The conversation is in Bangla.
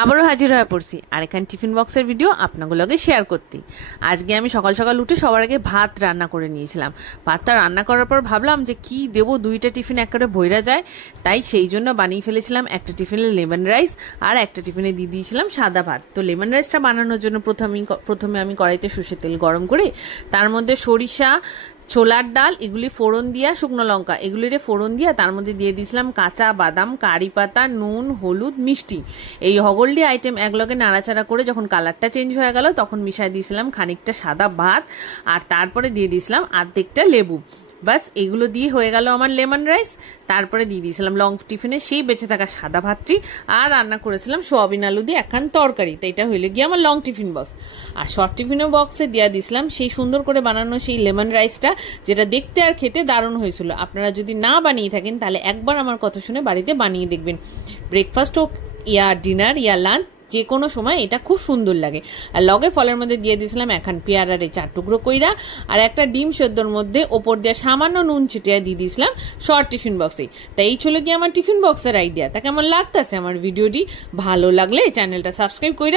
আবারও হাজির হয়ে পড়ছি আরেকখান টিফিন বক্সের ভিডিও আপনাগুলোকে শেয়ার করতে। আজকে আমি সকাল সকাল উঠে সবার আগে ভাত রান্না করে নিয়েছিলাম। ভাতটা রান্না করার পর ভাবলাম যে কি দেবো, দুইটা টিফিন একটা ভইরা যায়, তাই সেই জন্য বানিয়ে ফেলেছিলাম একটা টিফিনে লেমন রাইস আর একটা টিফিনে দিয়ে দিয়েছিলাম সাদা ভাত। তো লেমন রাইসটা বানানোর জন্য প্রথমে আমি কড়াইতে সর্ষের তেল গরম করে তার মধ্যে সরিষা, ছোলার ডাল এগুলি ফোড়ন দিয়া, শুকনো লঙ্কা এগুলির ফোড়ন দিয়া তার মধ্যে দিয়ে দিয়েছিলাম কাঁচা বাদাম, কারি পাতা, নুন, হলুদ, মিষ্টি। এই হগলডি আইটেম একলগে নাড়াচাড়া করে যখন কালারটা চেঞ্জ হয়ে গেল তখন মিশাই দিয়েছিলাম খানিকটা সাদা ভাত, আর তারপরে দিয়ে দিয়েছিলাম আর্ধেকটা লেবু। বাস এগুলো দিয়ে হয়ে গেল আমার লেমন রাইস। তারপরে দিয়ে দিয়েছিলাম লং টিফিনে সেই বেঁচে থাকা সাদা ভাতটি, আর রান্না করেছিলাম সোয়াবিন আলু দিয়ে একখান তরকারি। তো এটা হইলে গিয়ে আমার লং টিফিন বক্স। আর শর্ট টিফিনের বক্সে দিয়ে দিয়েছিলাম সেই সুন্দর করে বানানো সেই লেমন রাইসটা, যেটা দেখতে আর খেতে দারুণ হয়েছিল। আপনারা যদি না বানিয়ে থাকেন তাহলে একবার আমার কথা শুনে বাড়িতে বানিয়ে দেখবেন। ব্রেকফাস্ট হোক ইয়া ডিনার ইয়া লাঞ্চ, যে কোনো সময় এটা খুব সুন্দর লাগে। আর লগে ফলের মধ্যে দিয়ে দিয়েছিলাম এখন পেয়ারারে 4 টুকরো কইরা, আর একটা ডিম সেদ্ধর মধ্যে ওপর দিয়ে সামান্য নুন ছিটিয়ে দিয়ে দিয়েছিলাম শর্ট টিফিন বক্সে। তাই এই ছিল কি আমার টিফিন বক্সের আইডিয়া। তা কেমন লাগতেছে আমার ভিডিওটি? ভালো লাগলে চ্যানেলটা সাবস্ক্রাইব কইরা